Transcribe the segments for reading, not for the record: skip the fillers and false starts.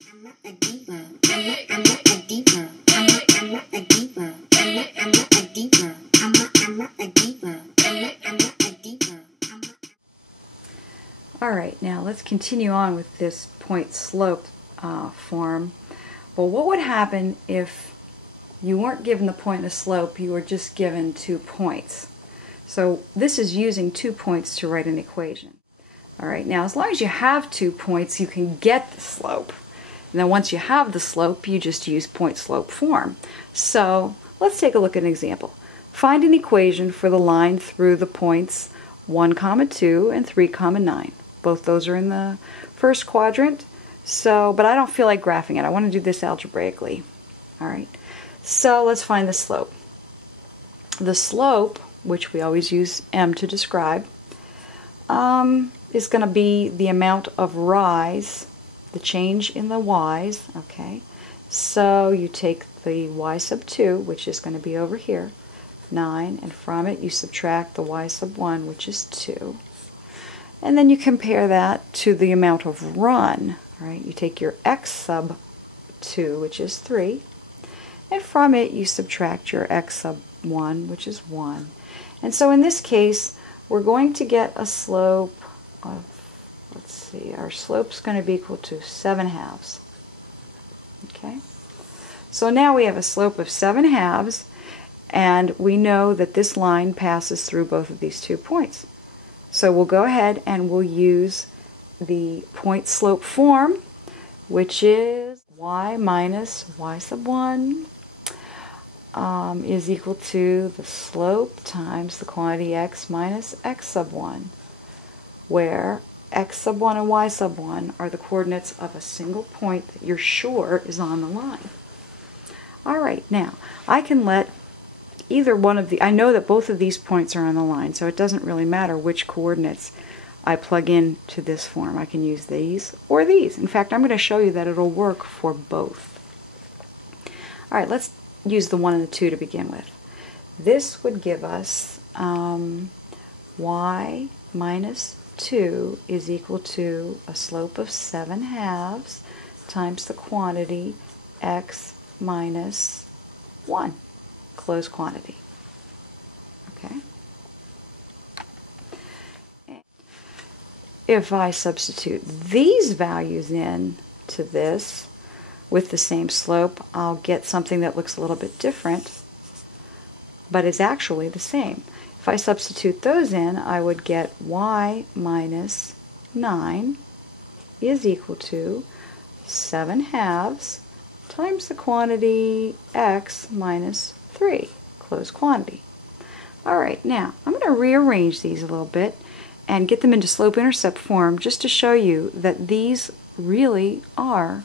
I'm not a diva. I'm not a diva. I'm not a diva. I'm not a diva. I'm not a diva. I'm not a diva. All right, now let's continue on with this point slope form. Well, what would happen if you weren't given the point and the slope, you were just given 2 points? So this is using 2 points to write an equation. All right, now as long as you have 2 points, you can get the slope. And then once you have the slope, you just use point-slope form. So let's take a look at an example. Find an equation for the line through the points 1, 2, and 3, 9. Both those are in the first quadrant, but I don't feel like graphing it. I want to do this algebraically. All right, so let's find the slope. The slope, which we always use m to describe, is going to be the amount of rise, the change in the y's, okay? So you take the y sub 2, which is going to be over here, 9, and from it you subtract the y sub 1, which is 2. And then you compare that to the amount of run, right? You take your x sub 2, which is 3, and from it you subtract your x sub 1, which is 1. And so in this case, we're going to get a slope of, let's see, our slope's going to be equal to 7/2. Okay? So now we have a slope of 7/2, and we know that this line passes through both of these 2 points. So we'll go ahead and we'll use the point-slope form, which is y minus y sub 1 is equal to the slope times the quantity x minus x sub 1, where x sub 1 and y sub 1 are the coordinates of a single point that you're sure is on the line. All right, now I can let either one of I know that both of these points are on the line, so it doesn't really matter which coordinates I plug in to this form. I can use these or these. In fact, I'm going to show you that it'll work for both. All right, let's use the 1 and the 2 to begin with. This would give us y minus 2 is equal to a slope of 7/2 times the quantity x minus 1, closed quantity. Okay. If I substitute these values in to this with the same slope, I'll get something that looks a little bit different, but is actually the same. If I substitute those in, I would get y minus 9 is equal to 7/2 times the quantity x minus 3, closed quantity. All right, now I'm going to rearrange these a little bit and get them into slope-intercept form just to show you that these really are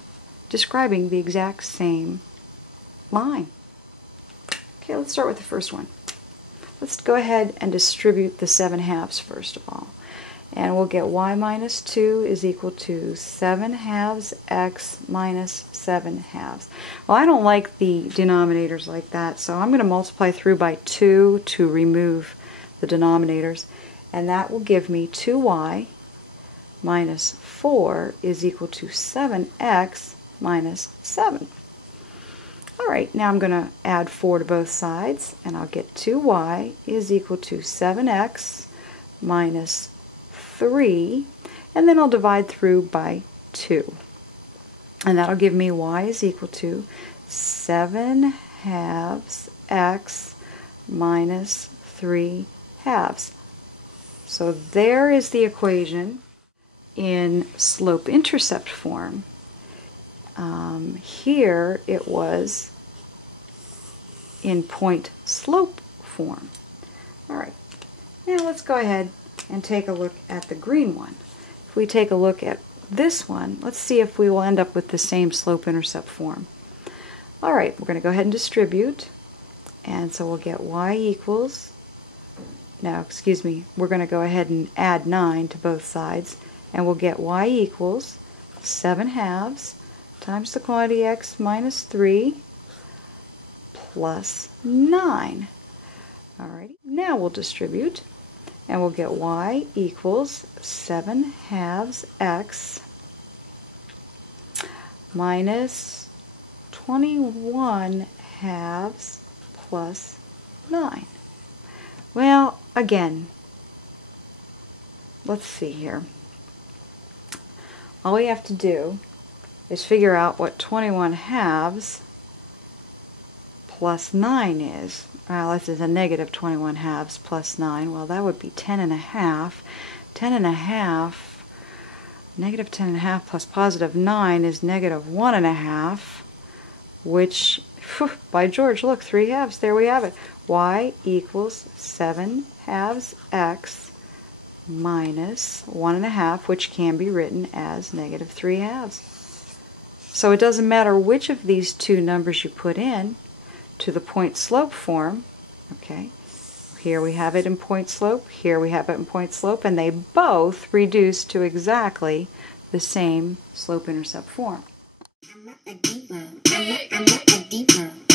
describing the exact same line. Okay, let's start with the first one. Let's go ahead and distribute the 7/2 first of all. And we'll get y minus 2 is equal to 7/2 x minus 7/2. Well, I don't like the denominators like that, so I'm going to multiply through by 2 to remove the denominators. And that will give me 2y minus 4 is equal to 7x minus 7. All right, now I'm going to add 4 to both sides, and I'll get 2y is equal to 7x minus 3, and then I'll divide through by 2. And that'll give me y is equal to 7/2 x minus 3/2. So there is the equation in slope-intercept form. Here it was in point-slope form. All right, now let's go ahead and take a look at the green one. If we take a look at this one, let's see if we will end up with the same slope-intercept form. All right, we're going to go ahead and distribute, and so we'll get y equals, no, excuse me, we're going to go ahead and add 9 to both sides, and we'll get y equals 7/2 times the quantity x minus 3 plus 9. Alrighty, now we'll distribute, and we'll get y equals 7/2 x minus 21 halves plus 9. Well, again, let's see here. All we have to do is figure out what 21 halves plus 9 is. Well, this is a negative 21 halves plus 9. Well, that would be 10 and a half. 10 and a half, negative 10 and a half plus positive 9 is negative 1 and a half, which, whew, by George, look, 3 halves, there we have it. Y equals 7 halves x minus 1 and a half, which can be written as negative 3 halves. So it doesn't matter which of these two numbers you put in to the point slope form, okay? Here we have it in point slope, here we have it in point slope, and they both reduce to exactly the same slope-intercept form. I'm not a diva. I'm not a diva.